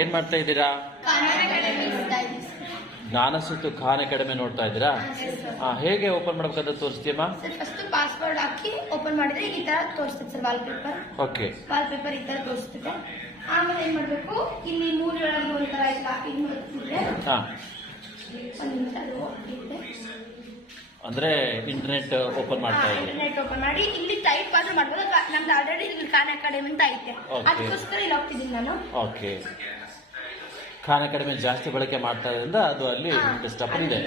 ಏನ್ ಮಾಡ್ತಾ ಇದ್ದೀರಾ? ಜ್ಞಾನಸುತ್ತು ಖಾನ್ ಅಕಾಡೆಮಿ ನೋಡ್ತಾ ಇದ್ದೀರಾ? ಹೇಗೆ ಓಪನ್ ಮಾಡ್ಬೇಕಂತ ತೋರಿಸ್ತೀಯಮ್ಮ? ಫಸ್ಟ್ ಪಾಸ್ವರ್ಡ್ ಹಾಕಿ ಓಪನ್ ಮಾಡಿದ್ರೆ ಈ ತರ ತೋರಿಸ್ತದೆ sir wallpaper. Okay, wallpaper ಈ ತರ ತೋರಿಸ್ತದೆ. ಆಮೇಲೆ ಏನ್ ಮಾಡ್ಬೇಕು, ಇಲ್ಲಿ ಮೂರೊಳಗೆ ಒಂಥರ ಇಲ್ಲ ಇನ್ನು ಒಂದು ನಿಮಿಷ ಅದು ಹೋಗ್ತಿದೆ. ಅಂದ್ರೆ ಇಂಟರ್ನೆಟ್ ಓಪನ್ ಮಾಡ್ತಾ ಇದ್ದೀವಿ. ಇಂಟರ್ನೆಟ್ ಓಪನ್ ಮಾಡಿ ಇಲ್ಲಿ ಟೈಪ್ ಆದ್ರೂ ಮಾಡ್ಬೋದು. ನಮ್ದು ಆಲ್ರೆಡಿ ಇಲ್ಲಿ ಖಾನ್ ಅಕಾಡೆಮಿ ಅಂತ ಐತೆ, ಅದಕ್ಕೋಸ್ಕರ ಇಲ್ಲಿ ಹೋಗ್ತಿದ್ದೀನಿ ನಾನು. ಓಕೆ, ಖಾನ್ ಅಕಾಡೆಮಿ ಜಾಸ್ತಿ ಬಳಕೆ ಮಾಡ್ತಾ ಇದ್ರಿಂದ ಅದು ಅಲ್ಲಿ ಡೆಸ್ಕ್ಟಾಪ್ ಇದೆ.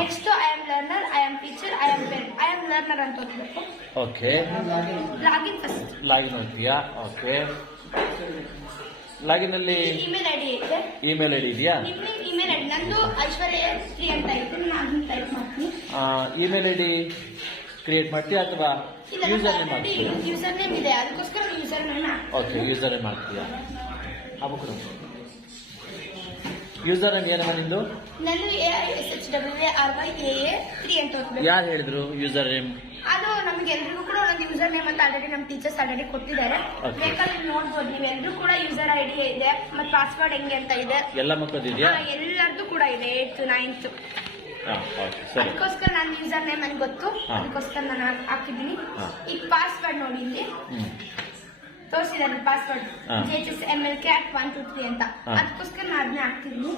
Next I am learner, I am teacher, I am parent. I am learner ಅಂತ ಓದ್ಬೇಕು. Okay, login first. ಲಾಗಿನ್ ಹೋಗ್ತೀಯಾ? ಓಕೆ, ಲಾಗಿನ್ ಅಲ್ಲಿ ಇಮೇಲ್ ಐಡಿ ಐತೆ. ಇಮೇಲ್ ಐಡಿ ಇದೆಯಾ? ಇಮೇಲ್ ಐಡಿ ನಂದು ಐಶ್ವರ್ಯ 3 ಅಂತ ಐತೆ. ನಾನು ಟೈಪ್ ಮಾಡ್ತೀನಿ. ಇಮೇಲ್ ಐಡಿ ಕ್ರಿಯೇಟ್ ಮಾಡ್ತೀಯಾ ಅಥವಾ ಯೂಸರ್ ನೇಮ್ ಮಾಡ್ತೀಯಾ? ಯೂಸರ್ ನೇಮ್ ಇದೆ, ಅದಕ್ಕೋಸ್ಕರ user name. Okay, user name ಮಾಡ್ತೀಯಾ? ಯೂಸರ್ ನೇಮ್ ಏನಮ್ಮ ನಿಂದು? ನಾನು AISHWARYAA3 ಅಂತ ಓದ್ಬೇಕು. ಯಾರು ಹೇಳಿದ್ರು ಯೂಸರ್ ನೇಮ್? ಅದು ನಮಗೆ ಎಲ್ರಿಗೂ ಕೂಡ ಒಂದು ಯೂಸರ್ ನೇಮ್ ಅಂತ ಆಲ್ರೆಡಿ ನಮ್ಮ ಟೀಚರ್ಸ್ ಆಲ್ರೆಡಿ ಕೊಟ್ಟಿದ್ದಾರೆ. ಬೇಕಾದ್ರೆ ನೋಡ್ಬೋದು, ನೀವು ಎಲ್ರು ಕೂಡ ಯೂಸರ್ ಐಡಿ ಇದೆ ಮತ್ತೆ ಪಾಸ್ವರ್ಡ್ ಹೆಂಗೆ ಅಂತ ಇದೆ. ಎಲ್ಲ ಮಕ್ಕಳದ್ದು ಇದೆಯಾ? ಎಲ್ಲರದ್ದು ಕೂಡ ಇದೆ, 8th 9th. ಅದಕ್ಕೋಸ್ಕರ ನಾನು ಯೂಸರ್ ನೇಮ್ ನನಗೆ ಗೊತ್ತು, ಅದಕ್ಕೋಸ್ಕರ ನಾನು ಹಾಕಿದ್ದೀನಿ. ಈಗ ಪಾಸ್ವರ್ಡ್ ನೋಡಿ, ಇಲ್ಲಿ ತೋರಿಸಿದ್ದಾರೆ ಪಾಸ್ವರ್ಡ್ JHSMLCAT123 ಅಂತ. ಅದಕ್ಕೋಸ್ಕರ ನಾನು ಅದನ್ನ ಹಾಕ್ತಿದ್ದೀನಿ.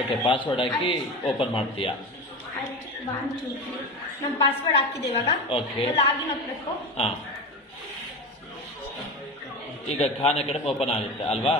ಓಕೆ, ಪಾಸ್ವರ್ಡ್ ಹಾಕಿ ಓಪನ್ ಮಾಡ್ತೀಯಾ? ನಮ್ಮ ಪಾಸ್ವರ್ಡ್ ಹಾಕಿದೆ ಇವಾಗ. ಓಕೆ, ಲಾಗಿನ್ ಹೋಗ್ಬೇಕು. ಈಗ ಖಾನ್ ಅಕಾಡೆಮಿ ಓಪನ್ ಆಗುತ್ತೆ ಅಲ್ವಾ?